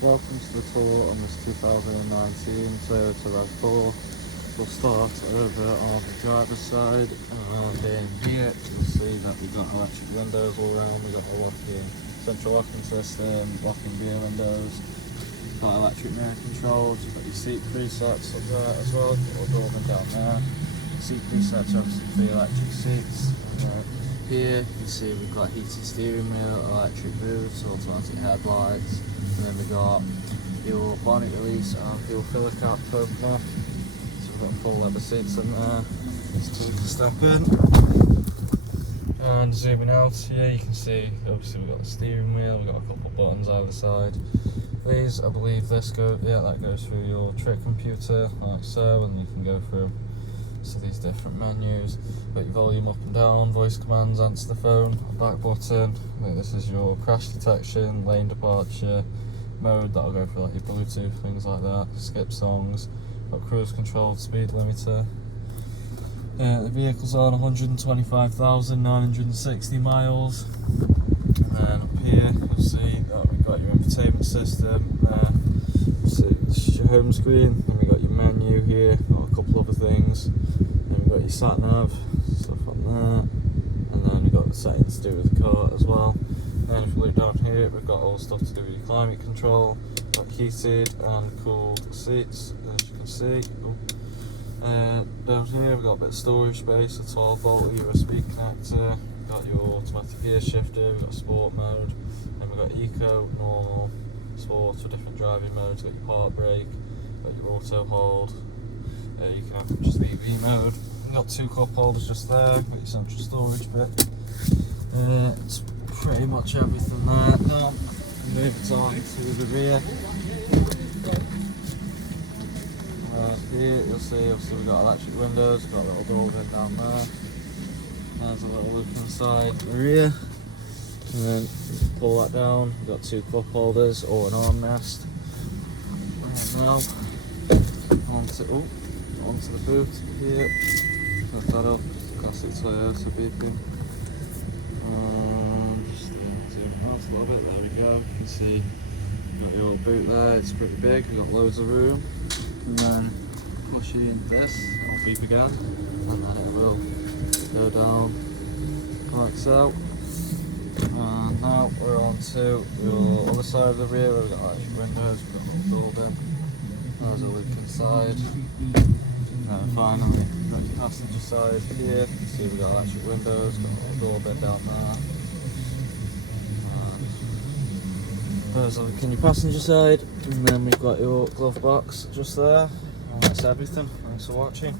Welcome to the tour on this 2019 Toyota RAV4. We'll start over on the driver's side, and in here you'll see that we've got electric windows all around. We've got a central locking system, locking rear windows, got electric mirror controls. You've got your seat presets up there as well, or doorman down there. Seat presets obviously for the electric seats. Here you see we've got heated steering wheel, electric boots, automatic headlights, and then we've got your bonnet release and fuel filler cap opener. So we've got full leather seats in there. Let's take a step in. And zooming out here you can see obviously we've got the steering wheel, we've got a couple of buttons either side. These, I believe this that goes through your trip computer like so, and you can go through these different menus. Got your volume up and down, voice commands, answer the phone, back button. I think this is your crash detection, lane departure mode, that'll go for like your Bluetooth, things like that, skip songs. Got cruise control, speed limiter. The vehicle's on 125,960 miles. And then up here you'll see that we've got your entertainment system there. So this is your home screen, then we've got your menu here, got a couple other things. Then we've got your sat nav, stuff on there, and then we've got the settings to do with the car as well. And if you look down here, we've got all stuff to do with your climate control, got heated and cooled seats, as you can see. Down here we've got a bit of storage space, a 12-volt USB connector, got your automatic gear shifter, we've got sport mode, then we've got eco, normal, sport for different driving modes, got your park brake, got your auto hold. You can have just the EV mode. We've got two cup holders just there, got your central storage bit. It's pretty much everything there. Now, move it on to the rear. Here you'll see obviously we've got electric windows, got a little door bin down there. There's a little look inside the rear. And then pull that down, we've got two cup holders or an armrest. And now onto the boot here. Lift that up, classic Toyota beeping. Just zoom out a little bit, there we go. You can see you've got your boot there, it's pretty big, we've got loads of room. And then push it into this, it'll beep again, and then it will go down like so. And now we're on to your other side of the rear where we've got electric windows, we've got a little door bin. There's a look inside. And finally, we've got your passenger side here. You see we've got electric windows, got a little door bin down there. And there's a look in your passenger side. And then we've got your glove box just there. And that's everything. Thanks for watching.